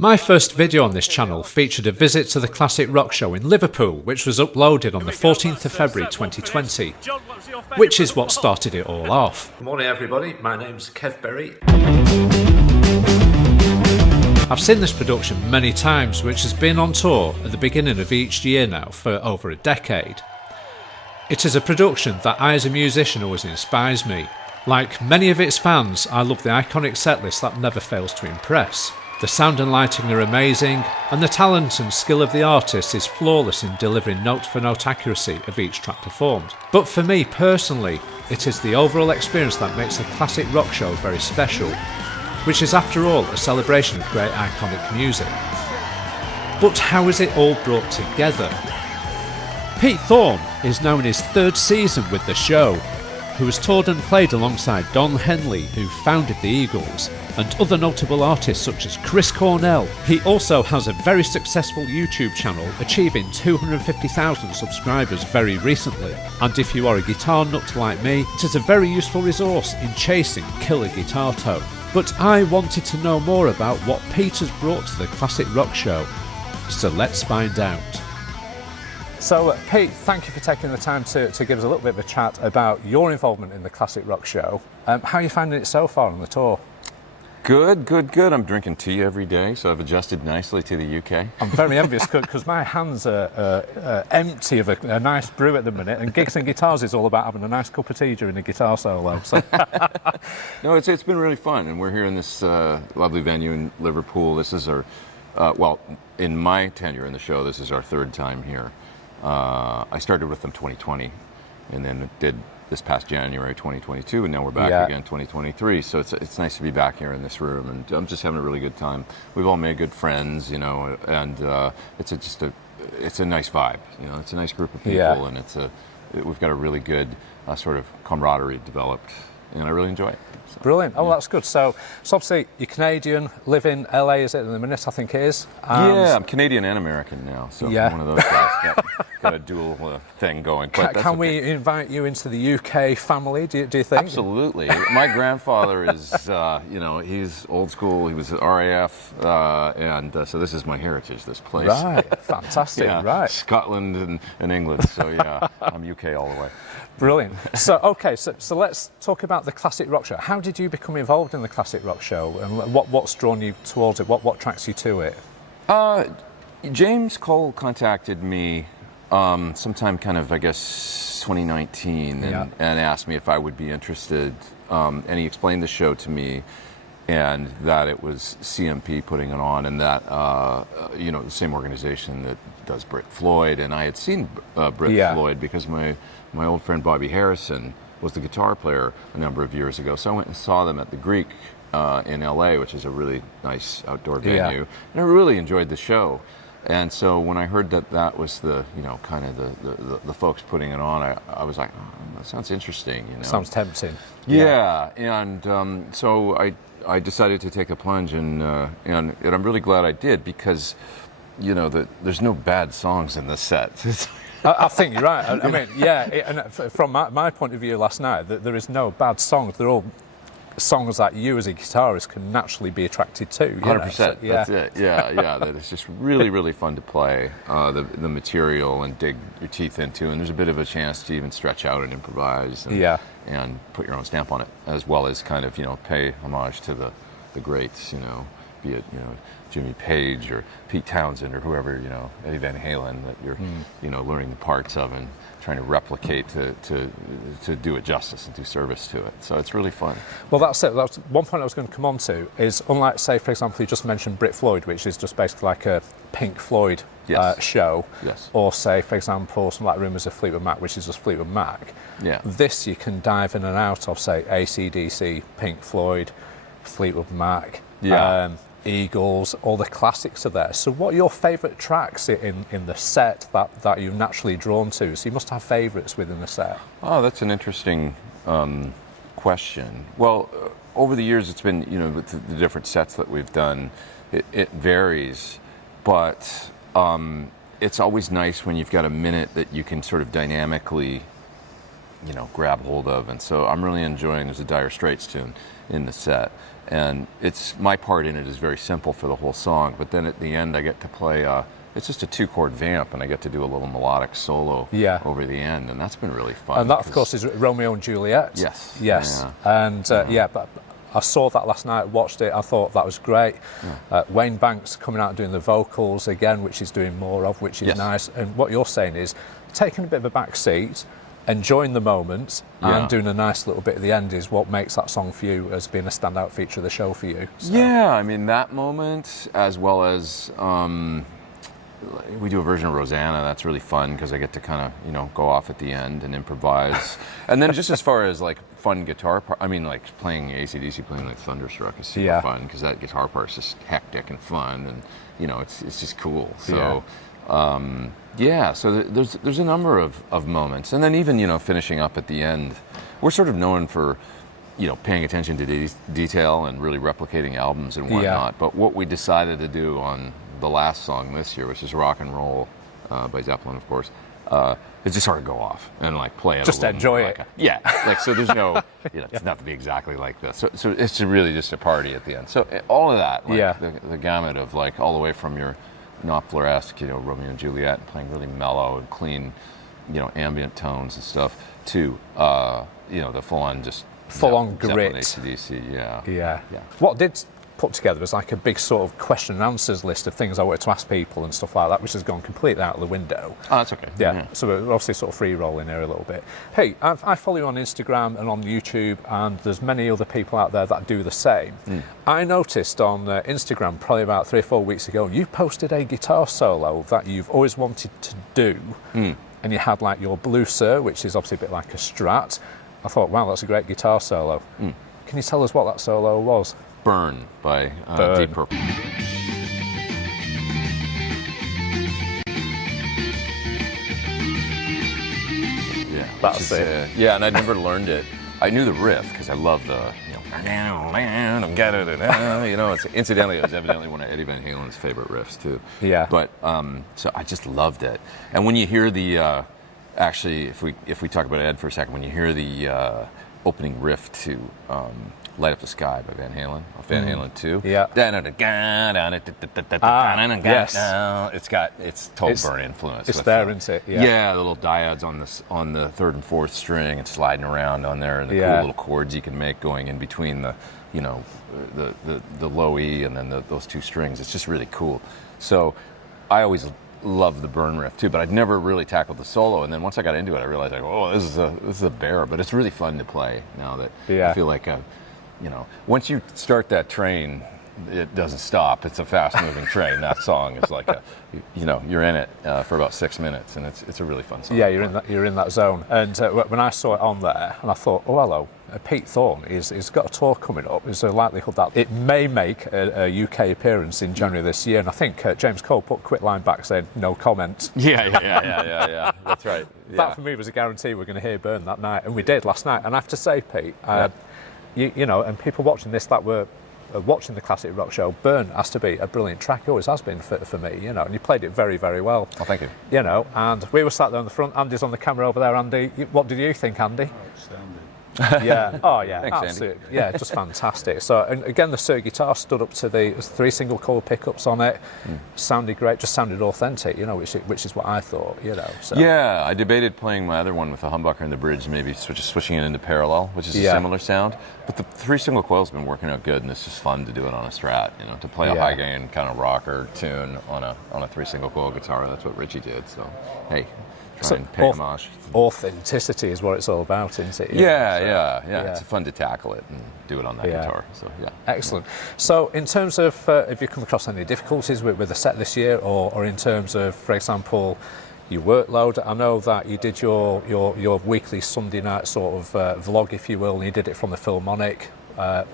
My first video on this channel featured a visit to the Classic Rock Show in Liverpool, which was uploaded on the 14th of February 2020, which is what started it all off. Good morning everybody, my name's Kev Berry. I've seen this production many times, which has been on tour at the beginning of each year now for over a decade. It is a production that I as a musician always inspires me. Like many of its fans, I love the iconic setlist that never fails to impress. The sound and lighting are amazing, and the talent and skill of the artist is flawless in delivering note-for-note accuracy of each track performed. But for me personally, it is the overall experience that makes the Classic Rock Show very special, which is after all a celebration of great iconic music. But how is it all brought together? Pete Thorn is now in his third season with the show, who has toured and played alongside Don Henley, who founded the Eagles, and other notable artists such as Chris Cornell. He also has a very successful YouTube channel, achieving 250,000 subscribers very recently. And if you are a guitar nut like me, it is a very useful resource in chasing killer guitar tone. But I wanted to know more about what Pete has brought to the Classic Rock Show, so let's find out. So Pete, thank you for taking the time to give us a little bit of a chat about your involvement in the Classic Rock Show. How are you finding it so far on the tour? Good. I'm drinking tea every day, so I've adjusted nicely to the UK. I'm very envious because my hands are empty of a nice brew at the minute, and Gigs and Guitars is all about having a nice cup of tea during a guitar solo. So. No, it's been really fun, and we're here in this lovely venue in Liverpool. This is our, well, in my tenure in the show, this is our third time here. I started with them 2020, and then did this past January 2022, and now we're back again 2023. So it's nice to be back here in this room, and I'm just having a really good time. We've all made good friends, you know, and it's a nice vibe. You know, it's a nice group of people, and we've got a really good sort of camaraderie developed, and I really enjoy it. So, brilliant. Oh, that's good. So obviously you're Canadian, live in LA, is it, in the minute, I think it is? Yeah, I'm Canadian and American now, so I'm one of those guys. Got a dual thing going. But can we invite you into the UK family, do you think? Absolutely. My grandfather is, you know, he's old school. He was at RAF, and so this is my heritage, this place. Right, fantastic, right. Scotland and England, so yeah, I'm UK all the way. Brilliant. So, okay, so let's talk about the Classic Rock Show. How did you become involved in the Classic Rock Show, and what's drawn you towards it? What attracts you to it? James Cole contacted me sometime kind of, I guess, 2019, and asked me if I would be interested, and he explained the show to me, and that it was CMP putting it on, and that, you know, the same organization that does Brit Floyd, and I had seen Brit Floyd because my old friend Bobby Harrison was the guitar player a number of years ago, so I went and saw them at the Greek in LA, which is a really nice outdoor venue, and I really enjoyed the show. And so when I heard that was the, you know, kind of the folks putting it on, I was like, oh, that sounds interesting, you know. Sounds tempting. Yeah, and so I decided to take the plunge, and I'm really glad I did, because, you know, there's no bad songs in this set. I think you're right. I mean, and from my point of view last night, there is no bad songs. They're all songs that you as a guitarist can naturally be attracted to. 100%. So, that's it. Yeah. That it's just really fun to play the material and dig your teeth into, and there's a bit of a chance to even stretch out and improvise and put your own stamp on it, as well as kind of, you know, pay homage to the greats, you know, be it, you know, Jimmy Page or Pete Townsend or whoever, you know, Eddie Van Halen, that you're, you know, learning the parts of and trying to replicate to do it justice and do service to it. So it's really fun. Well, that's it. That's one point I was going to come on to, is unlike, say, for example, you just mentioned Brit Floyd, which is just basically like a Pink Floyd show, or say, for example, something like Rumours of Fleetwood Mac, which is just Fleetwood Mac. Yeah. This you can dive in and out of, say, AC/DC, Pink Floyd, Fleetwood Mac, Eagles, all the classics are there. So what are your favourite tracks in the set that you're naturally drawn to? So you must have favourites within the set. Oh, that's an interesting question. Well, over the years it's been, you know, with the different sets that we've done, it varies, but it's always nice when you've got a minute that you can sort of dynamically grab hold of. And so I'm really enjoying. There's a Dire Straits tune in the set, and my part in it is very simple for the whole song. But then at the end, I get to play. It's just a 2-chord vamp, and I get to do a little melodic solo over the end, and that's been really fun. And that, of course, is Romeo and Juliet. Yes. Yeah. And but I saw that last night, watched it, I thought that was great. Yeah. Wayne Banks coming out and doing the vocals again, which he's doing more of, which is nice. And what you're saying is taking a bit of a back seat, enjoying the moment, and doing a nice little bit at the end is what makes that song for you as being a standout feature of the show for you. So. Yeah, I mean, that moment, as well as we do a version of Rosanna. That's really fun because I get to kind of, go off at the end and improvise. And then just as far as like fun guitar part, I mean, like playing AC/DC, playing like Thunderstruck is super fun because that guitar part is just hectic and fun, and it's just cool. So so there's a number of moments, and then even finishing up at the end, we're sort of known for paying attention to detail and really replicating albums and whatnot. But what we decided to do on the last song this year, which is Rock and Roll by Zeppelin, of course, is just sort of go off and like play it. Just enjoy it. So there's no, it's not to be exactly like this. So it's really just a party at the end. So all of that, the gamut of like all the way from your Knopfler-esque, Romeo and Juliet, playing really mellow and clean, ambient tones and stuff, to the full-on grit. AC/DC, yeah. What did put together was like a big sort of question and answers list of things I wanted to ask people and stuff like that, which has gone completely out of the window. Oh, that's okay. Yeah. So we're obviously sort of free rolling here a little bit. Hey, I follow you on Instagram and on YouTube, and there's many other people out there that do the same. I noticed on Instagram probably about 3 or 4 weeks ago, you posted a guitar solo that you've always wanted to do, and you had like your Blue Sir, which is obviously a bit like a Strat. I thought, wow, that's a great guitar solo. Can you tell us what that solo was? Burn by Deep Purple. Yeah, that's it. And I never learned it. I knew the riff because I love the, it's incidentally, it was evidently one of Eddie Van Halen's favorite riffs too. Yeah. But so I just loved it. And when you hear the, actually, if we talk about Ed for a second, when you hear the opening riff to Light Up the Sky by Van Halen, Van Halen 2. Yeah. Yes. It's total Burn influence. It's there, isn't it? Yeah, the little diodes on the 3rd and 4th string and sliding around on there, and the cool little chords you can make going in between the low E and then those 2 strings. It's just really cool. So I always love the Burn riff too, but I'd never really tackled the solo. And then once I got into it, I realized like, oh, this is a bear. But it's really fun to play now that I feel like once you start that train, it doesn't stop. It's a fast-moving train. That song is like you're in it for about 6 minutes, and it's a really fun song. Yeah, you're in that zone. And when I saw it on there, and I thought, oh hello, Pete Thorn he's got a tour coming up. There's a likelihood that it may make a UK appearance in January this year. And I think James Cole put a quick line back saying no comment. Yeah. That's right. Yeah. That for me was a guarantee we're going to hear Burn that night, and we did last night. And I have to say, Pete, and people watching this that were watching the Classic Rock show, Burn has to be a brilliant track. It always has been for me, and you played it very, very well. Oh, thank you. And we were sat there on the front. Andy's on the camera over there. Andy, what did you think, Andy? Outstanding. Yeah. Oh, yeah. Thanks, absolutely. Andy. Yeah, just fantastic. So, and again, the Sir guitar stood up to the 3 single coil pickups on it. Sounded great. Just sounded authentic. Which is what I thought. So. Yeah, I debated playing my other one with the humbucker and the bridge, maybe switching it into parallel, which is a similar sound. But the 3 single coil's been working out good, and it's just fun to do it on a Strat. To play a high gain kind of rocker tune on a 3 single coil guitar. That's what Richie did. So, hey. Try and pay homage. Authenticity is what it's all about, isn't it? Yeah. It's fun to tackle it and do it on that guitar. So Excellent. So in terms of, have you come across any difficulties with the set this year, or in terms of, for example, your workload? I know that you did your weekly Sunday night sort of vlog, if you will, and you did it from the Philharmonic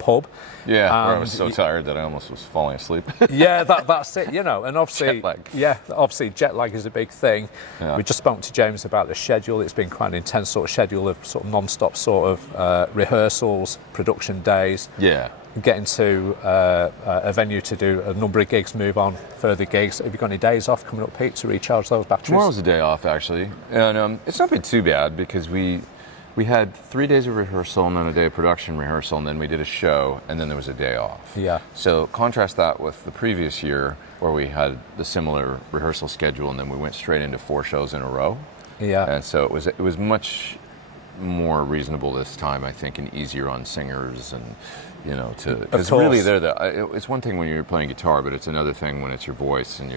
pub. Yeah, where I was so tired that I almost was falling asleep. Yeah, that's it, and obviously, jet lag. Yeah, obviously jet lag is a big thing. Yeah. We just spoke to James about the schedule. It's been quite an intense sort of schedule of sort of non-stop sort of rehearsals, production days. Yeah. Getting to a venue to do a number of gigs, move on, further gigs. Have you got any days off coming up, Pete, to recharge those batteries? Tomorrow's a day off, actually. And it's not been too bad because we we had 3 days of rehearsal and then a day of production rehearsal, and then we did a show, and then there was a day off. Yeah. So contrast that with the previous year where we had the similar rehearsal schedule, and then we went straight into 4 shows in a row. Yeah. And so it was much more reasonable this time, I think, and easier on singers, and because really it's one thing when you're playing guitar, but it's another thing when it's your voice and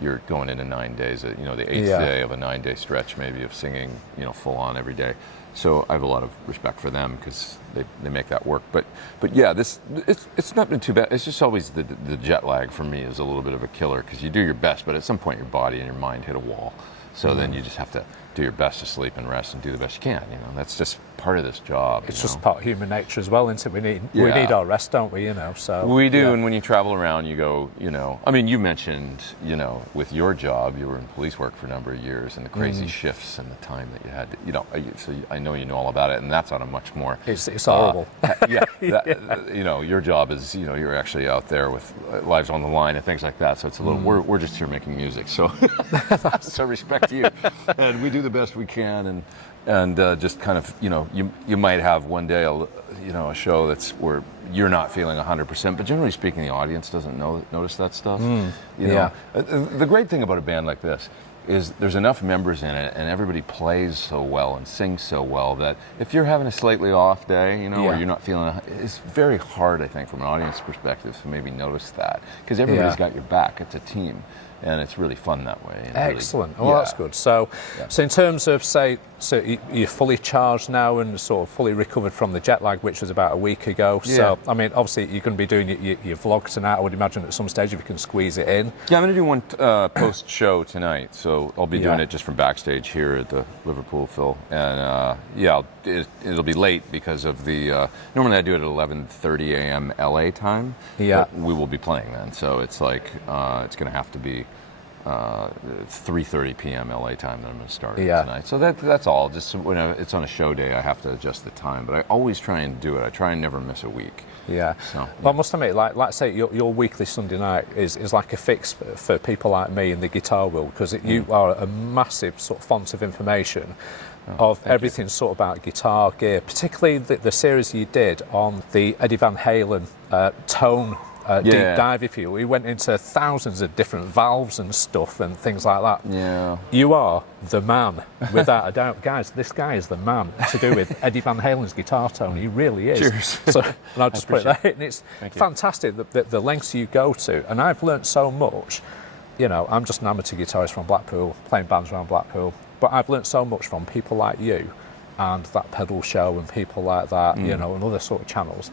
you're going into 9 days, the 8th day of a 9-day stretch maybe of singing, full on every day. So I have a lot of respect for them because they make that work. But yeah, it's not been too bad. It's just always the jet lag for me is a little bit of a killer, because you do your best, but at some point your body and your mind hit a wall. So then you just have to do your best to sleep and rest and do the best you can. That's just part of this job. It's just part of human nature as well, isn't it? We need our rest, don't we? So we do. And when you travel around, you go. I mean, you mentioned, with your job, you were in police work for a number of years, and the crazy shifts and the time that you had to, so I know you know all about it, and that's on a much more. It's horrible. Your job is, you're actually out there with lives on the line and things like that. So it's a little. We're just here making music. So, so respect to you, and we do the best we can, and just kind of, you might have one day a show that's where you're not feeling 100%, but generally speaking, the audience doesn't notice that stuff. The great thing about a band like this is there's enough members in it, and everybody plays so well and sings so well that if you're having a slightly off day, or you're not feeling, it's very hard, I think, from an audience perspective to maybe notice that, because everybody's got your back. It's a team. And it's really fun that way. Excellent. Really, that's good. So in terms of, you're fully charged now and sort of fully recovered from the jet lag, which was about a week ago. Yeah. So, I mean, obviously you're going to be doing your vlog tonight, I would imagine, at some stage, if you can squeeze it in. Yeah, I'm going to do one post-show tonight. So I'll be doing it just from Backstage here at the Liverpool Phil. And, it'll be late because of the... normally I do it at 11:30 a.m. LA time. Yeah. But we will be playing then. So it's like, it's going to have to be... 3:30 p.m. LA time that I'm going to start tonight. So that's all. Just when it's on a show day, I have to adjust the time. But I always try and do it. I try and never miss a week. Yeah. So, Well, I must admit, like say, your weekly Sunday night is like a fix for people like me in the guitar world, because you are a massive sort of font of information of everything sort of about guitar gear, particularly the series you did on the Eddie Van Halen tone. Deep dive, if you will. We went into thousands of different valves and stuff and things like that. Yeah. You are the man, without a doubt. Guys, this guy is the man to do with Eddie Van Halen's guitar tone. He really is. Cheers. So, and I'll just put it there. And it's fantastic, the lengths you go to. And I've learnt so much. I'm just an amateur guitarist from Blackpool, playing bands around Blackpool. But I've learnt so much from people like you and that pedal show and people like that, and other sort of channels,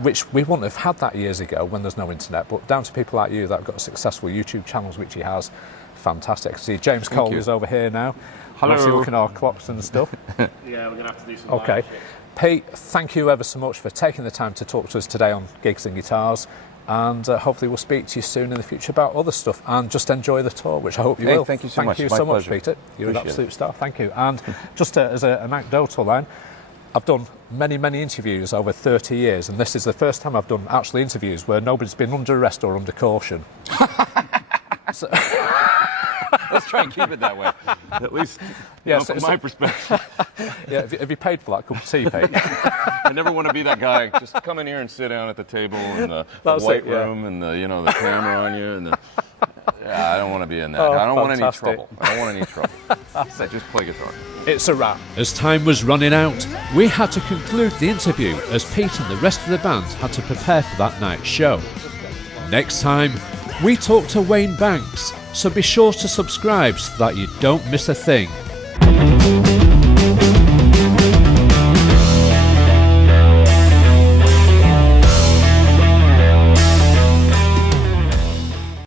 which we wouldn't have had that years ago when there's no internet, but down to people like you that have got successful YouTube channels, which he has. Fantastic. See, James Cole is over here now. Hello. Obviously looking at our clocks and stuff. Yeah, we're going to have to do some Okay. live shit. Pete, thank you ever so much for taking the time to talk to us today on Gigs and Guitars, and hopefully we'll speak to you soon in the future about other stuff, and just enjoy the tour, which I hope you will. Thank you so much. Thank you My so much, pleasure. Peter. You're an absolute star. Thank you. And just as an anecdotal line, I've done many, many interviews over 30 years, and this is the first time I've done actually interviews where nobody's been under arrest or under caution. So, let's try and keep it that way. At least, from my perspective. Have you paid for that cup of tea, Pete? I never want to be that guy. Just come in here and sit down at the table in the white room and the camera on you. And I don't want to be in that. I don't want any trouble. I don't want any trouble. I just play guitar. It's a wrap. As time was running out, we had to conclude the interview as Pete and the rest of the band had to prepare for that night's show. Next time, we talk to Wayne Banks, so be sure to subscribe so that you don't miss a thing.